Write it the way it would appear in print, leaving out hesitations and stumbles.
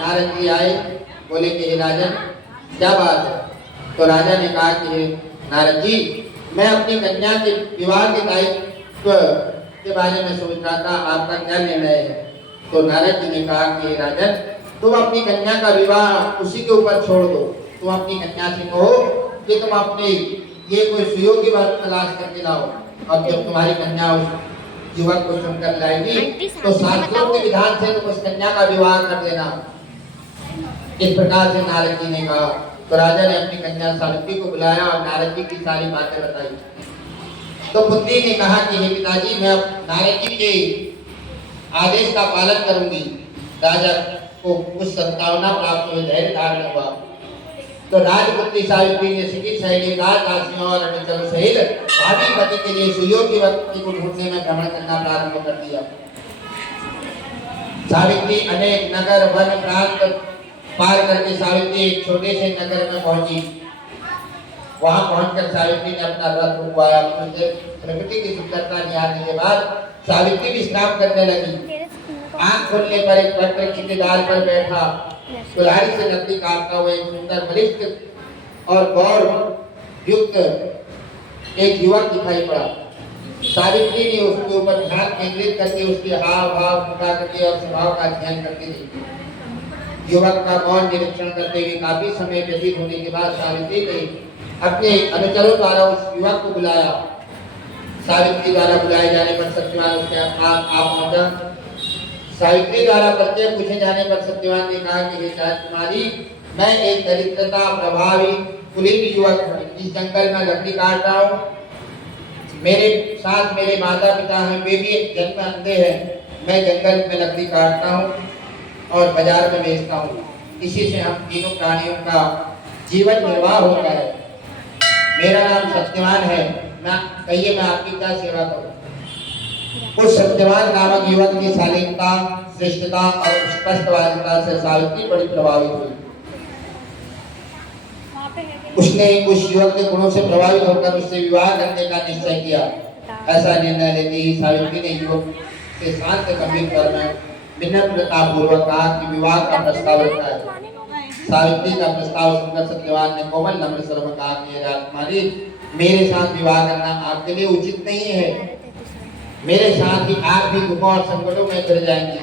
नारद जी आए, बोले कि हे राजन क्या बात है। तो राजा ने कहा कि हे नारद जी, मैं अपनी कन्या के विवाह के दायित्व के बारे में सोच रहा था, आपका क्या निर्णय है। तो नारद जी ने कहा कि हे राजन, तुम अपनी कन्या का विवाह उसी के ऊपर छोड़ दो। तुम अपनी कन्या से कहो कि तुम अपने ये कोई सुयोग्य वर तलाश करके लाओ, और जब तुम्हारी कन्या उस युवक को चुनकर लाएगी तो शास्त्रों के विधान से तुम उस कन्या का विवाह कर देना। इस प्रकार से नारद जी ने कहा। तो राजा ने अपनी कन्या सावित्री को बुलाया और नारद जी की सारी बातें बताई। तो पुत्री ने कहा कि हे पिताजी, मैं नारद जी के आदेश का पालन करूंगी। राजा को कुछ संतावना प्राप्त हुई, धैर्य धारण हुआ। तो राजपुत्री सावित्री ने सखी सहेली दासियों और अनुचरों सहित भावी पति के लिए सुयोग्य व्यक्ति को ढूंढने में भ्रमण करना प्रारंभ कर दिया। सावित्री अनेक नगर वन प्रांत पार करके सावित्री एक छोटे से नगर में पहुंची। वहां पहुंचकर सावित्री ने अपना रथ रुकवाया। प्रकृति की सुंदरता निहारने के बाद सावित्री विश्राम करने लगी। आंख खोलने पर एक वृक्ष के डाल पर बैठा कुल्हाड़ी से लकड़ी काटता हुआ एक सुंदर बलिष्ठ और गौर युक्त एक युवक दिखाई पड़ा। सावित्री ने उसके ऊपर ध्यान केंद्रित करके उसके हाव भाव, मुखाकृति और स्वभाव का अध्ययन करती थी। युवक का मौन निरीक्षण करते हुए काफी समय व्यतीत होने के बाद सावित्री ने अपने अनुचरों द्वारा उस युवक को बुलाया। सावित्री द्वारा बुलाए जाने पर सत्यवान उसके पास आ पहुंचा। सावित्री द्वारा परिचय पूछे जाने पर सत्यवान ने कहा कि हे राजकुमारी, मैं एक दरिद्रता प्रभावी कुलीन युवक हूँ। इस जंगल में लकड़ी काट रहा हूँ। मेरे साथ मेरे माता पिता हैं, वे भी जन्म अंधे हैं। मैं जंगल में लकड़ी काटता हूँ और बाजार में बेचता हूँ। इसी से हम तीनों प्राणियों का जीवन निर्वाह होता है। मेरा नाम सत्यवान है। कहिए मैं आपकी क्या सेवा करूँ। उस सत्यवान नामक युवक की शालीनता, श्रेष्ठता और स्पष्टवादिता से सावित्री बड़ी प्रभावित हुई। उसने उस युवक के गुणों से प्रभावित होकर उससे विवाह करने का निश्चय किया। ऐसा निर्णय लेते ही सावित्री ने युवक से शांत गंभीर स्वर में विनम्रता पूर्वक कहा कि विवाह का प्रस्ताव रखा है। सावित्री का प्रस्ताव सुनकर सत्यवान ने कोमल नम्र स्वर में कहा कि राजकुमारी, मेरे साथ विवाह करना आपके लिए उचित नहीं है। मेरे साथ ही आप भी दुखों और संकटों में गिर जाएंगे।